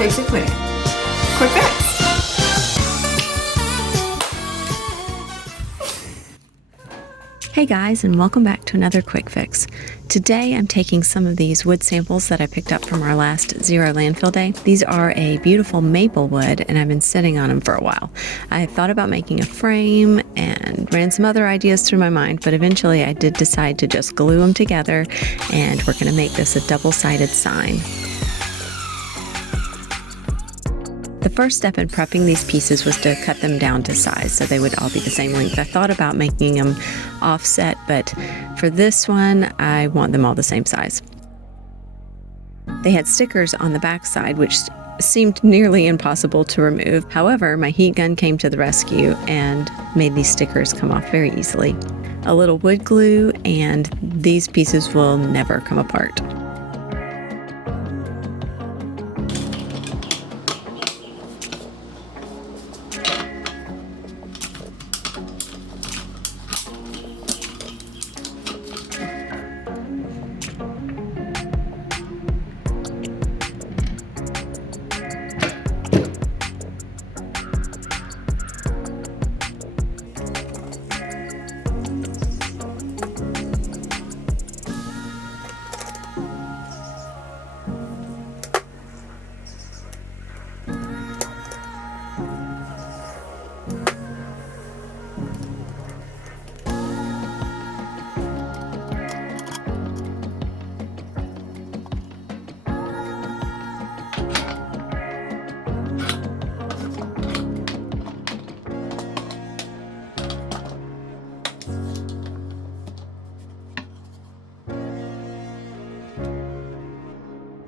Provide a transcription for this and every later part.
basically. Quick fix. Hey guys, and welcome back to another quick fix. Today I'm taking some of these wood samples that I picked up from our last Zero Landfill day. These are a beautiful maple wood and I've been sitting on them for a while. I thought about making a frame and ran some other ideas through my mind, but eventually I did decide to just glue them together and we're going to make this a double-sided sign. The first step in prepping these pieces was to cut them down to size so they would all be the same length. I thought about making them offset, but for this one, I want them all the same size. They had stickers on the back side, which seemed nearly impossible to remove. However, my heat gun came to the rescue and made these stickers come off very easily. A little wood glue and these pieces will never come apart.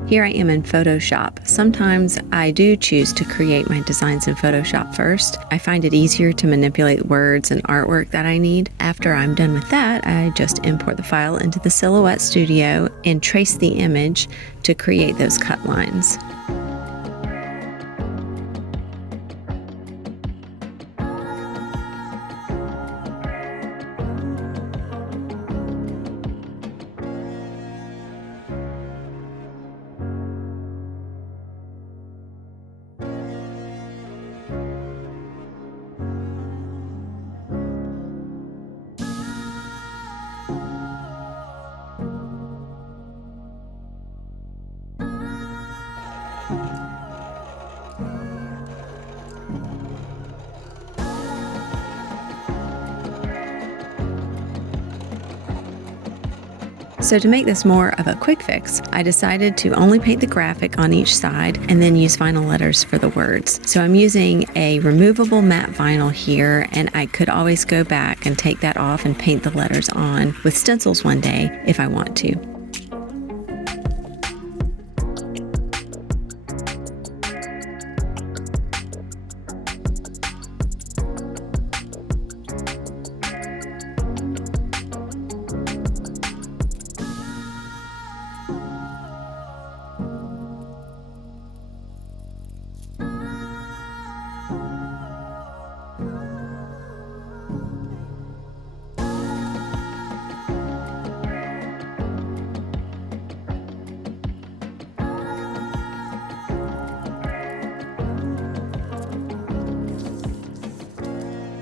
Here I am in Photoshop. Sometimes I do choose to create my designs in Photoshop first. I find it easier to manipulate words and artwork that I need. After I'm done with that, I just import the file into the Silhouette Studio and trace the image to create those cut lines. So to make this more of a quick fix, I decided to only paint the graphic on each side and then use vinyl letters for the words. So I'm using a removable matte vinyl here, and I could always go back and take that off and paint the letters on with stencils one day if I want to.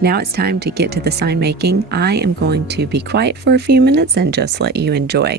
Now it's time to get to the sign making. I am going to be quiet for a few minutes and just let you enjoy.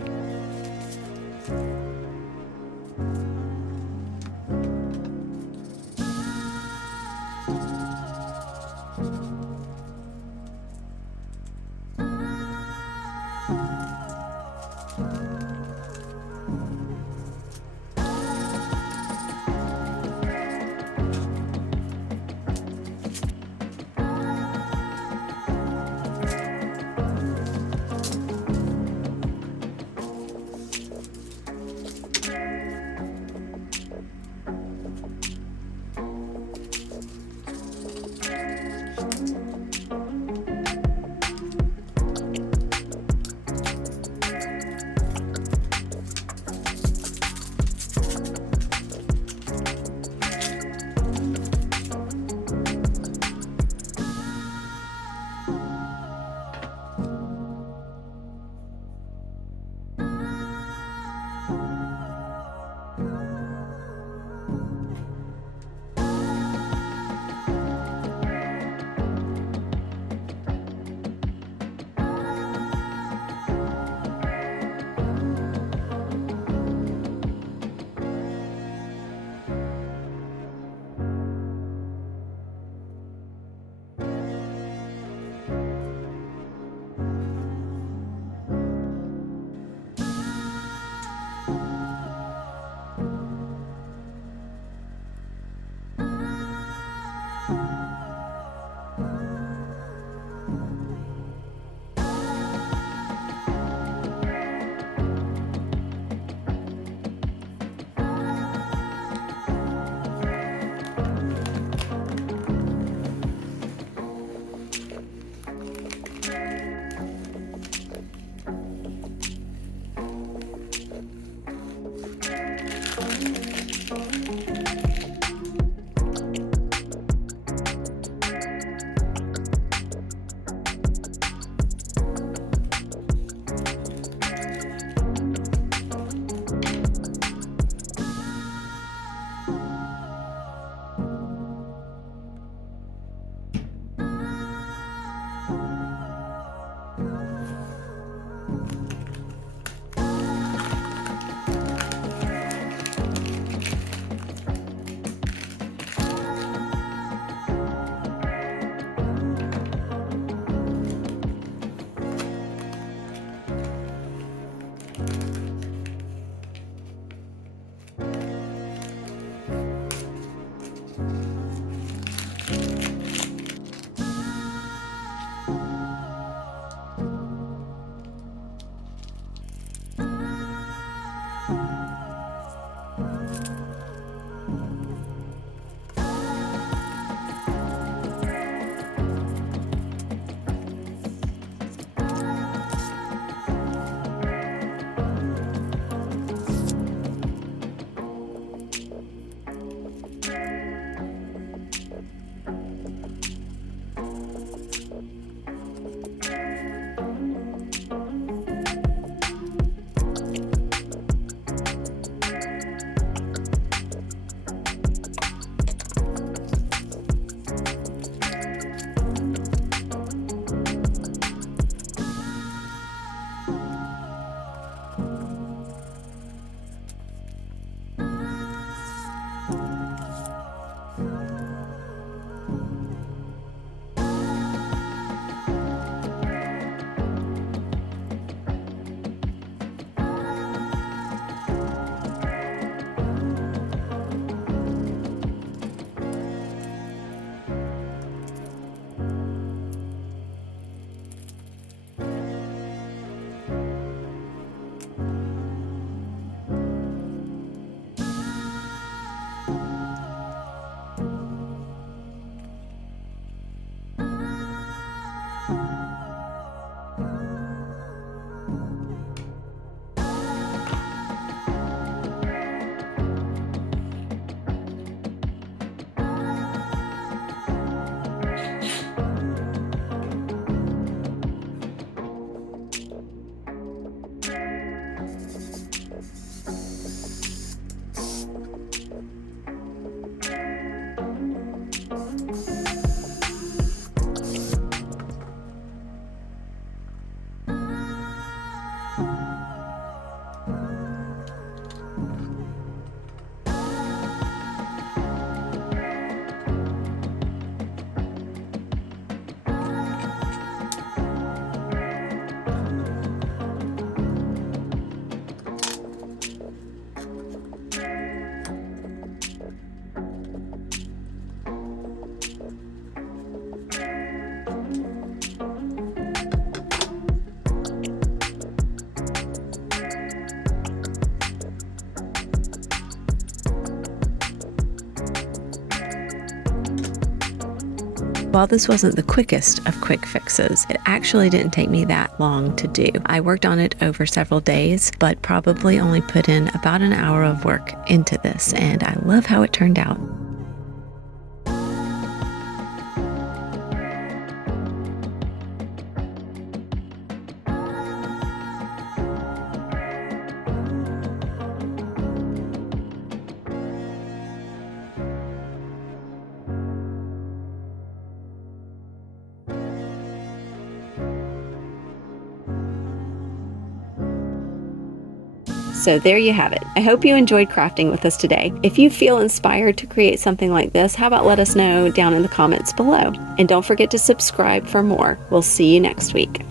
While this wasn't the quickest of quick fixes, it actually didn't take me that long to do. I worked on it over several days, but probably only put in about an hour of work into this, and I love how it turned out. So there you have it. I hope you enjoyed crafting with us today. If you feel inspired to create something like this, how about let us know down in the comments below? And don't forget to subscribe for more. We'll see you next week.